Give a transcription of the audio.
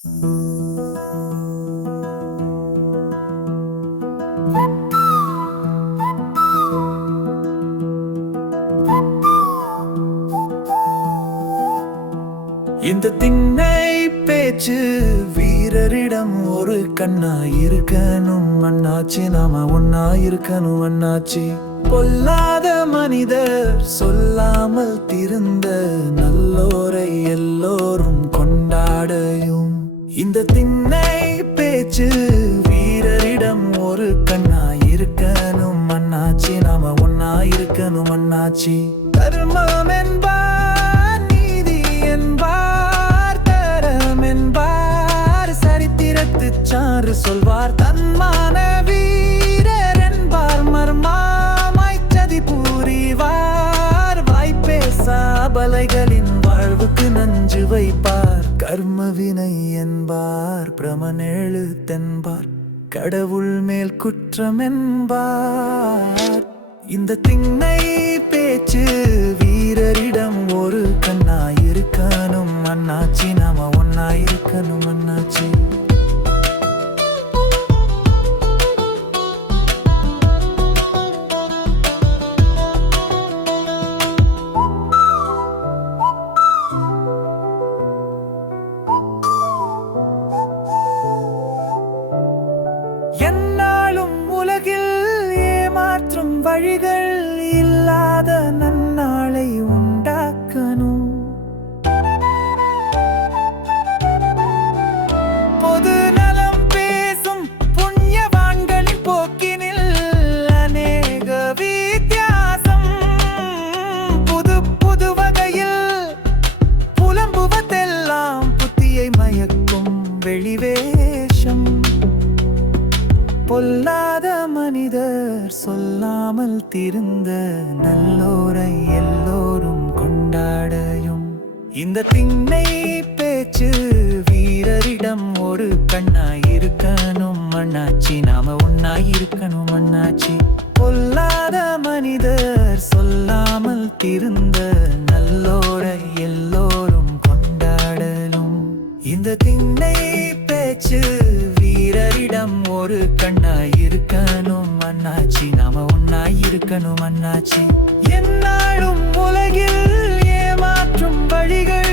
இந்த திண்ணை பேச்சு வீரரிடம் ஒரு கண்ணா இருக்கணும் அண்ணாச்சி, நாம ஒன்னா இருக்கணும் அண்ணாச்சி. பொல்லாத மனிதர் சொல்லாமல் திருந்த நல்லோரை எல்லோரும் கொண்டாடையும். இந்த திண்ணை பேச்சு வீரரிடம் ஒரு கண்ணா இருக்கணும் அண்ணாச்சி, நாம ஒன்னா இருக்கணும் அண்ணாச்சி. கர்மம் என்பார், நீதி என்பார், தரம் என்பார், சரித்திரத்து சான்று சொல்வார். தன்மான வீரர் என்பார், மர்மாமாய் சதி புரிவார். வாய்ப்பேச அபலைகளின் வாழ்வுக்கு நஞ்சு வைப்பார். கர்மவினை என்பார், பிரமனேழு தென்பார், கடவுள் மேல் குற்றம் என்பார். இந்த திண்ணை பேச்சு வீரரிடம் ஒரு கண்ணா இருக்கணும் அண்ணாச்சி, நாம ஒன்னா இருக்கணும் அண்ணாச்சி. என்னாலும் உலகில் ஏமாற்றும் வழிகள் இல்லாத நன்னாளை உண்டாக்கணும். பொது நலம் பேசும் புண்ணியவான்களின் போக்கினில் அநேக வித்தியாசம். புது புது வகையில் புலம்புவதெல்லாம் புத்தியை மயக்கும் வெளிவேஷம். பொல்லாத மனிதர் சொல்லாமல் திருந்த நல்லோரை எல்லோரும் கொண்டாடையும். இந்த திண்ணை பேச்சு வீரரிடம் ஒரு கண்ணா இருக்கணும் அண்ணாச்சி, நாம ஒன்னா இருக்கணும் அண்ணாச்சி. பொல்லாத மனிதர் சொல்லாமல் திருந்த நல்லோரை எல்லோரும் கொண்டாடலும். இந்த திண்ணை பேச்சு வீரரிடம் ஒரு கண்ணா இருக்கணும் அண்ணாச்சி, நாம ஒன்னா இருக்கணும் அண்ணாச்சி. என்னாலும் உலகில் ஏமாற்றும் வழிகள்